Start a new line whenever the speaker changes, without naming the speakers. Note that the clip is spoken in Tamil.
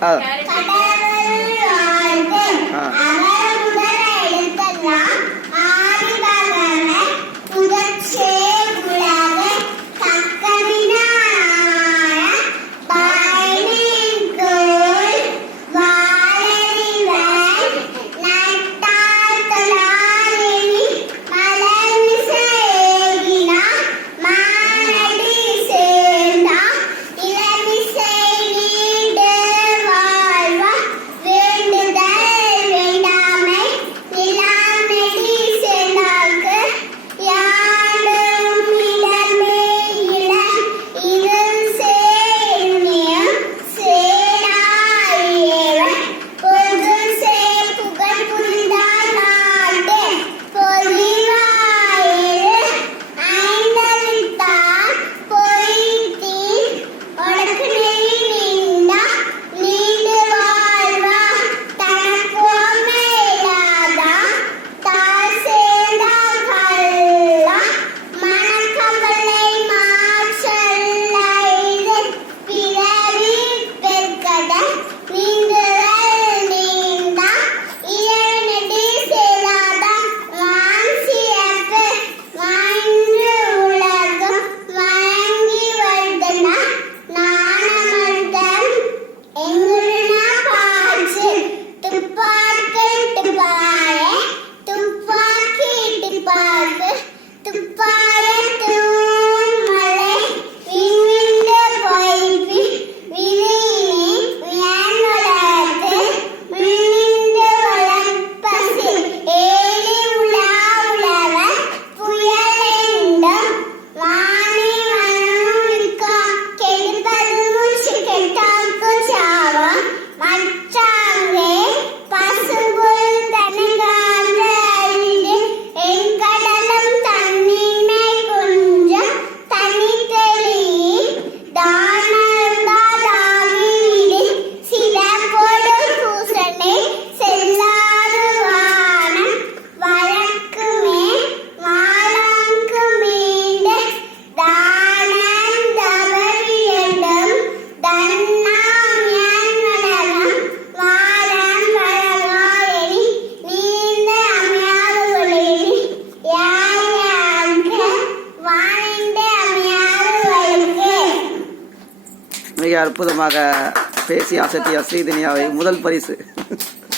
啊
மிக அற்புதமாக பேசி அசத்திய ஸ்ரீதனியாவை முதல் பரிசு.